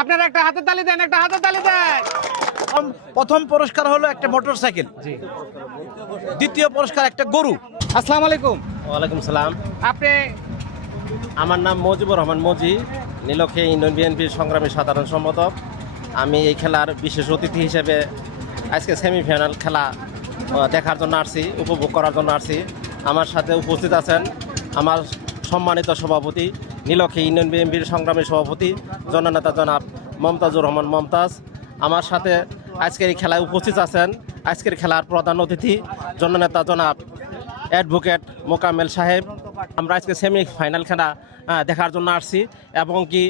আপনারা একটা হাতে তালি দেন, একটা হাতে তালি দেন। প্রথম পুরস্কার হলো একটা মোটরসাইকেল, দ্বিতীয় পুরস্কার একটা গরু। আসসালামু আলাইকুম। ওয়ালাইকুম সালাম। আপনি আমার নাম মজিবুর রহমান মজি, নীলক্ষী ইউনিয়ন বিএনপির সংগ্রামী সাধারণ সম্পাদক। আমি এই খেলার বিশেষ অতিথি হিসেবে আজকে সেমিফাইনাল খেলা দেখার জন্য আসছি, উপভোগ করার জন্য আসছি। আমার সাথে উপস্থিত আছেন আমার সম্মানিত সভাপতি, নীলক্ষী ইউনিয়ন বিএনপির সংগ্রামী সভাপতি জননেতা জনাব মমতাজুর রহমান মমতাজ। আমার সাথে আজকের এই খেলায় উপস্থিত আছেন আজকের খেলার প্রধান অতিথি জননেতা জনাব অ্যাডভোকেট মোকাম্মেল সাহেব। আমরা আজকে সেমিফাইনাল খেলা দেখার জন্য আসছি এবং কি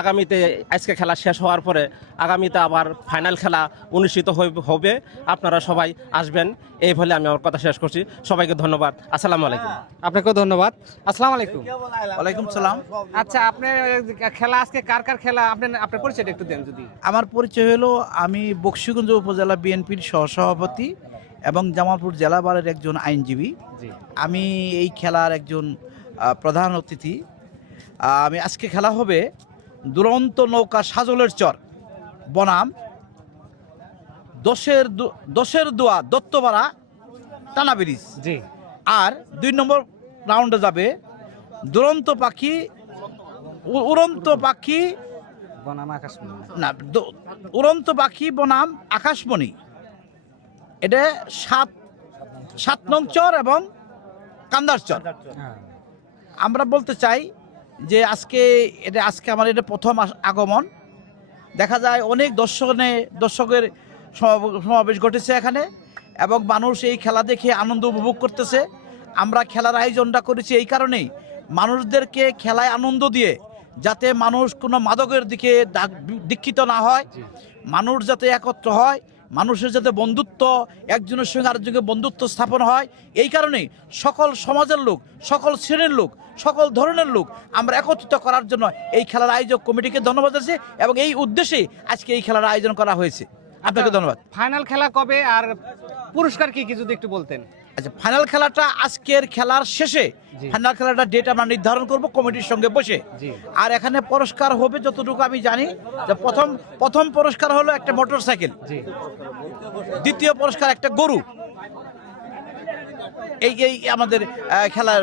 আগামীতে আজকে খেলা শেষ হওয়ার পরে আগামীতে আবার ফাইনাল খেলা অনুষ্ঠিত হবে। আপনারা সবাই আসবেন, এই বলে আমি আমার কথা শেষ করছি। সবাইকে ধন্যবাদ। আসসালামু আলাইকুম। আপনাকেও ধন্যবাদ। আসসালামু আলাইকুম। ওয়ালাইকুম সালাম। আচ্ছা, আপনি খেলা আজকে কার কার খেলা, আপনার পরিচয়টা একটু দেন যদি। আমার পরিচয় হলো, আমি বকশীগঞ্জ উপজেলা বিএনপির সহসভাপতি এবং জামালপুর জেলা বারের একজন আইনজীবী। আমি এই খেলার একজন প্রধান অতিথি। আমি আজকে খেলা হবে দুরন্ত নৌকা সাজলের চর বনাম দশের দোয়া দত্তপাড়া টানা ব্রিজ। জি। আর 2 নম্বর রাউন্ডে যাবে দুরন্ত পাখি উড়ন্ত পাখি বনাম আকাশমণি। না, উড়ন্ত পাখি বনাম আকাশমণি। এটা 7 নং চর এবং কান্দার চর। আমরা বলতে চাই যে আজকে আমার এটা প্রথম আগমন। দেখা যায় অনেক দর্শকের সমাবেশ ঘটেছে এখানে এবং মানুষ এই খেলা দেখে আনন্দ উপভোগ করতেছে। আমরা খেলার আয়োজনটা করেছি এই কারণেই, মানুষদেরকে খেলায় আনন্দ দিয়ে যাতে মানুষ কোনো মাদকের দিকে দীক্ষিত না হয়, মানুষ যাতে একত্র হয়, মানুষের যাতে বন্ধুত্ব, একজনের সঙ্গে আরেকজনের বন্ধুত্ব স্থাপন হয়, এই কারণেই সকল সমাজের লোক, সকল শ্রেণীর লোক, সকল ধরনের লোক আমরা একত্রিত করার জন্য এই খেলার আয়োজক কমিটিকে ধন্যবাদ দিচ্ছি এবং এই উদ্দেশ্যেই আজকে এই খেলার আয়োজন করা হয়েছে। আপনাকে ধন্যবাদ। ফাইনাল খেলা কবে আর পুরস্কার কি কি যদি একটু বলতেন। আচ্ছা, ফাইনাল খেলাটা আজকের খেলার শেষে, ফাইনাল খেলাটা ডেট আমরা নির্ধারণ করব কমিটির সঙ্গে বসে। আর এখানে পুরস্কার হবে যতটুকু আমি জানি যে প্রথম পুরস্কার হলো একটা মোটরসাইকেল, দ্বিতীয় পুরস্কার একটা গরু। এই আমাদের খেলার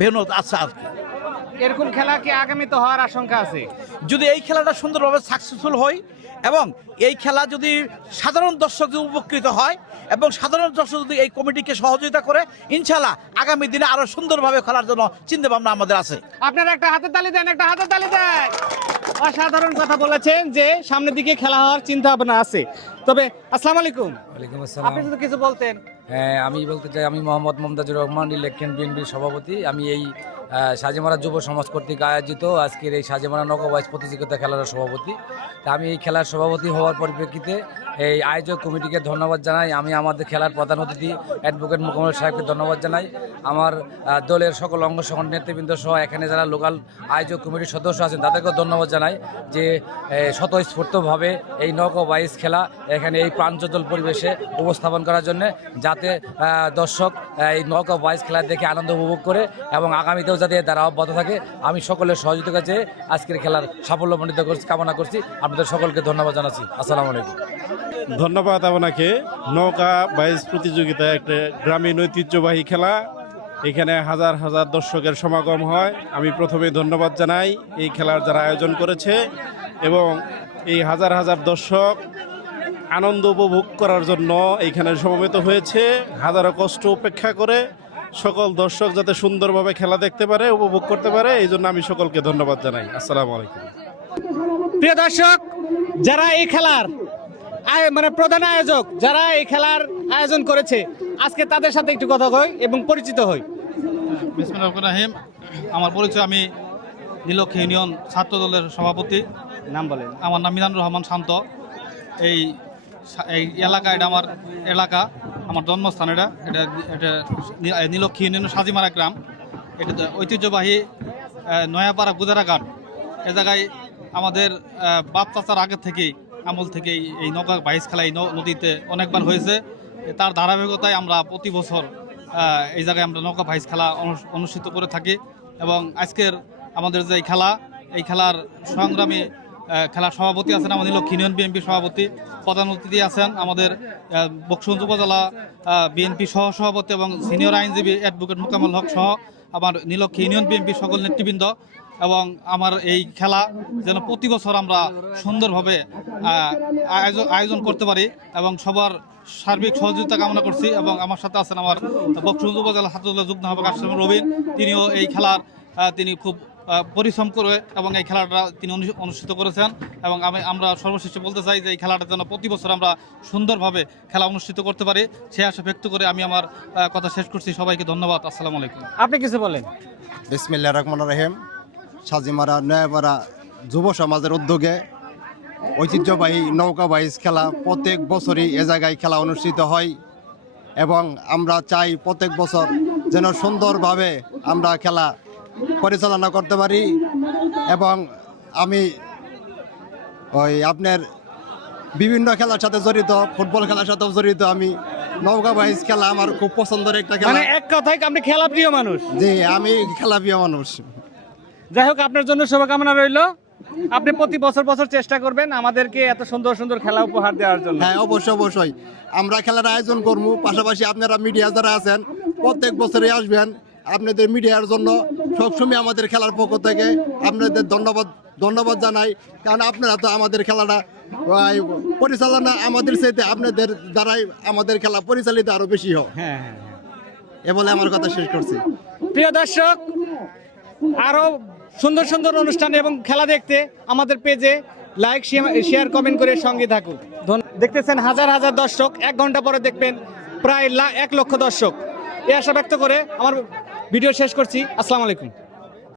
ভেন্যু আছে আর কি। এরকম খেলা কি আগামীতে হওয়ার আশঙ্কা আছে? যদি এই খেলাটা সুন্দরভাবে সাকসেসফুল হয় এবং এই খেলা যদি সাধারণ দর্শক উপকৃত হয় এবং সাধারণ দর্শক যদি এই কমিটিকে সহযোগিতা করে, ইনশাআল্লাহ আগামী দিনে আরো সুন্দরভাবে খেলার জন্য চিন্তা ভাবনা আমাদের আছে। আপনারা একটা হাতে তালি দেন, একটা হাতে তালি দেন। অসাধারণ কথা বলেছেন যে সামনের দিকে খেলা হওয়ার চিন্তা ভাবনা আছে। তবে আসসালামু আলাইকুম। ওয়ালাইকুম আসসালাম। আপনি যদি কিছু বলতেন। হ্যাঁ, আমি বলতে চাই, আমি মোহাম্মদ মমতাজুর রহমান, ইলেকশন বিএনপির সভাপতি। আমি এই সাজেমারা যুব সমাজ কর্তৃক আয়োজিত আজকের এই সাজেমারা নৌকা বাইচ প্রতিযোগিতা খেলার সভাপতি। তা আমি এই খেলার সভাপতি হওয়ার পরিপ্রেক্ষিতে এই আয়োজক কমিটিকে ধন্যবাদ জানাই। আমি আমাদের খেলার প্রধান অতিথি অ্যাডভোকেট মোকাম্মেল সাহেবকে ধন্যবাদ জানাই। আমার দলের সকল অঙ্গ সংগঠন নেতৃবৃন্দ সহ এখানে যারা লোকাল আয়োজক কমিটির সদস্য আছেন তাদেরকেও ধন্যবাদ জানাই যে স্বতঃস্ফূর্তভাবে এই নৌকা বাইচ খেলা এখানে এই প্রাণোজ্জ্বল পরিবেশে উপস্থাপন করার জন্য, যাতে দর্শক এই নৌকা বাইচ খেলা দেখে আনন্দ উপভোগ করে এবং আগামীতেও যাতে তারা অব্যাহত থাকে। আমি সকলের সহযোগিতা চেয়ে আজকের খেলার সাফল্যমণ্ডিত কামনা করছি। আপনাদের সকলকে ধন্যবাদ জানাচ্ছি। আসসালামু আলাইকুম। ধন্যবাদ আপনাকে। নৌকা বাইচ প্রতিযোগিতা একটা গ্রামীণ ঐতিহ্যবাহী খেলা, এখানে হাজার হাজার দর্শকের সমাগম হয়। আমি প্রথমে ধন্যবাদ জানাই এই খেলার যারা আয়োজন করেছে এবং এই হাজার হাজার দর্শক আনন্দ উপভোগ করার জন্য এইখানে সমবেত হয়েছে। হাজারো কষ্ট উপেক্ষা করে সকল দর্শক যাতে সুন্দরভাবে খেলা দেখতে পারে, উপভোগ করতে পারে, এই জন্য আমি সকলকে ধন্যবাদ জানাই। আসসালামু আলাইকুম। প্রিয় দর্শক, যারা এই খেলার প্রধান আয়োজক, যারা এই খেলার আয়োজন করেছে, আজকে তাদের সাথে একটু কথা কই এবং পরিচিত হই। বিসমিল্লাহির রহমানির রহিম। আমার পরিচয়, আমি নীলক্ষী ইউনিয়ন ছাত্র দলের সভাপতি। নাম বলেন। আমার নাম মিজানুর রহমান শান্ত। এই এলাকা, এটা আমার এলাকা, আমার জন্মস্থান। এটা নীলক্ষী ইউনিয়ন সাজিমারা গ্রাম। এটা ঐতিহ্যবাহী নয়াপাড়া গুজারাঘাট। এ জায়গায় আমাদের বাপ চাচার আগের থেকেই, আমল থেকেই এই নৌকা বাইচ খেলা এই নদীতে অনেকবার হয়েছে। তার ধারাবাহিকতায় আমরা প্রতি বছর এই জায়গায় আমরা নৌকা বাইচ খেলা অনুষ্ঠিত করে থাকি। এবং আজকের আমাদের যে খেলা, এই খেলার সংগ্রামী খেলার সভাপতি আছেন আমাদের নীলক্ষী ইউনিয়ন বিএনপি সভাপতি, প্রধান অতিথি আছেন আমাদের বকশগঞ্জ উপজেলা বিএনপি সহ সভাপতি এবং সিনিয়র আইনজীবী অ্যাডভোকেট মোকাম্মল হক সহ আমার নীলক্ষী ইউনিয়ন বিএনপি সকল নেতৃবৃন্দ, এবং আমার এই খেলা যেন প্রতি বছর আমরা সুন্দরভাবে আয়োজন করতে পারি এবং সবার সার্বিক সহযোগিতা কামনা করছি। এবং আমার সাথে আছেন আমার বকশগঞ্জ উপজেলা ছাত্রদলের যুগ্ম আহ্বায়ক আশরাফুল রবিন, তিনিও এই খেলার তিনি খুব পরিশ্রম করে এবং এই খেলাটা তিনি অনুষ্ঠিত করেছেন। এবং আমরা সর্বশেষে বলতে চাই যে এই খেলাটা যেন প্রতি বছর আমরা সুন্দরভাবে খেলা অনুষ্ঠিত করতে পারি, সেই আশা ব্যক্ত করে আমি আমার কথা শেষ করছি। সবাইকে ধন্যবাদ। আসসালামু আলাইকুম। আপনি কিছু বলেন। বিসমিল্লাহির রহমানির রহিম। সাজিমারা নয়াপাড়া যুব সমাজের উদ্যোগে ঐতিহ্যবাহী নৌকা বাইচ খেলা প্রত্যেক বছরই এ জায়গায় খেলা অনুষ্ঠিত হয় এবং আমরা চাই প্রত্যেক বছর যেন সুন্দরভাবে আমরা খেলা পরিচালনা করতে পারি। এবং আমি আপনার বিভিন্ন খেলার সাথে জড়িত, ফুটবল খেলার সাথেও জড়িত। আমি নৌকা বাইচ খেলা আমার খুব পছন্দের একটা খেলা। মানে এক কথায় আপনি খেলা প্রিয় মানুষ। জি, আমি খেলা প্রিয় মানুষ। যাই হোক, আপনার জন্য শুভকামনা রইল। আপনি প্রতি বছর চেষ্টা করবেন আমাদেরকে এত সুন্দর সুন্দর খেলা উপহার দেওয়ার জন্য। হ্যাঁ, অবশ্যই আমরা খেলার আয়োজন করবো। পাশাপাশি আপনারা মিডিয়া যারা আছেন প্রত্যেক বছরই আসবেন। আপনাদের মিডিয়ার জন্য সবসময় আমাদের খেলার পক্ষ থেকে আপনাদের ধন্যবাদ জানাই, কারণ আপনারা তো আমাদের খেলাটা পরিচালনা আমাদের চাইতে আপনাদের দ্বারাই আমাদের খেলা পরিচালিত আরো বেশি হোক। হ্যাঁ, এ বলে আমার কথা শেষ করছি। প্রিয় দর্শক, আরো সুন্দর সুন্দর অনুষ্ঠান এবং খেলা দেখতে আমাদের পেজে লাইক, শেয়ার, কমেন্ট করে সঙ্গে থাকুন। দেখতেছেন হাজার হাজার দর্শক, 1 ঘন্টা পরে দেখবেন প্রায় 1 লক্ষ দর্শক। এই আশা ব্যক্ত করে আমার ভিডিও শেষ করছি। আসসালামু আলাইকুম।